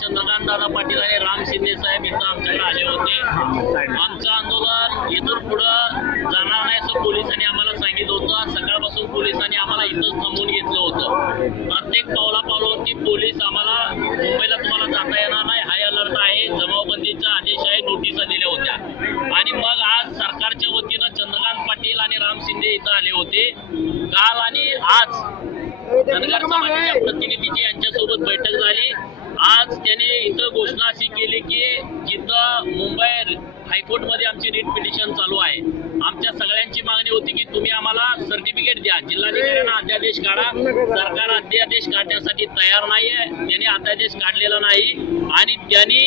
चंद्रकांत दादा पाटील आणि राम शिंदे साहेब इथं आमच्याकडे आले होते. आमचं आंदोलन इथून पुढं जाणार नाही असं पोलिसांनी आम्हाला सांगितलं होतं. सकाळपासून पोलिसांनी आम्हाला इथंच थांबवून घेतलं होतं. प्रत्येक पावला पावलावरती पोलीस आम्हाला मुंबईला तुम्हाला जाता येणार नाही. हाय अलर्ट आहे. जमावबंदीचा आदेश आहे नोटिसा दिल्या होत्या. आणि मग आज सरकारच्या वतीनं चंद्रकांत पाटील आणि राम शिंदे इथं आले होते. काल आणि आज. धनगर समाजाच्या प्रतिनिधीची त्याने इथं घोषणा अशी केली की जिथं मुंबई हायकोर्टमध्ये आमची रिट पिटिशन चालू आहे आमच्या सगळ्यांची मागणी होती की तुम्ही आम्हाला सर्टिफिकेट द्या. जिल्हाधिकाऱ्यांना अध्यादेश काढा. सरकार अध्यादेश काढण्यासाठी तयार नाहीये. त्यांनी अध्यादेश काढलेला नाही. आणि त्यांनी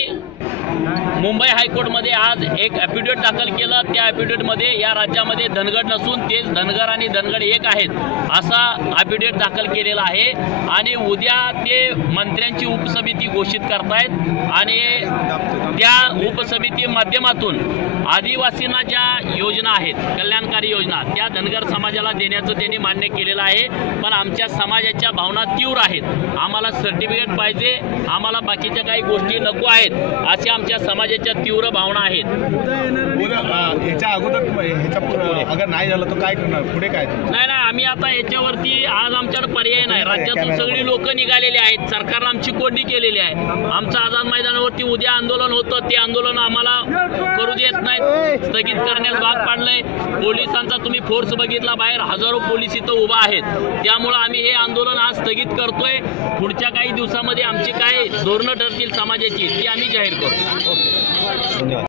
मुंबई हायकोर्टमध्ये आज एक ॲफिडेविट दाखल केलं. त्या ॲफिडेविटमध्ये या राज्यामध्ये धनगड नसून तेच धनगर आणि धनगड एक आहेत असा ॲफिडेविट दाखल केलेला आहे. आणि उद्या ते मंत्र्यांची उपसमिती घोषित करतायत. आणि त्या उपसमिती माध्यमातून आदिवासींना ज्या योजना आहेत कल्याणकारी योजना त्या धनगर समाजाला देण्याचं त्यांनी मान्य केलेलं आहे. पण आमच्या समाजाच्या भावना तीव्र आहेत. आम्हाला सर्टिफिकेट पाहिजे. आम्हाला बाकीच्या काही गोष्टी नको आहेत. अशा आमच्या समाजाच्या तीव्र भावना आहेत. ह्याच्या अगोदर ह्याच्या अगर नाही झालं तर काय करणार? पुढे काय? नाही नाही आम्ही आता याच्यावरती आज आमच्याकडे पर्याय नाही. राज्यातून सगळी लोक निघालेली आहेत. सरकारनं आमची कोंडी केलेली आहे. आमचं आझाद मैदानावरती उद्या आंदोलन होतं. ते आंदोलन आम्हाला करू देत नाहीत. स्थगित करण्यास भाग पाडलंय. पोलिसांचा तुम्ही फोर्स बघितला बाहेर. हजारो पोलीस इथं उभा आहेत. त्यामुळं आम्ही हे आंदोलन आज स्थगित करतोय. पुढच्या काही दिवसामध्ये आमची काय धोरणं ठरतील समाजाची ती आम्ही जाहीर करू धन्यवाद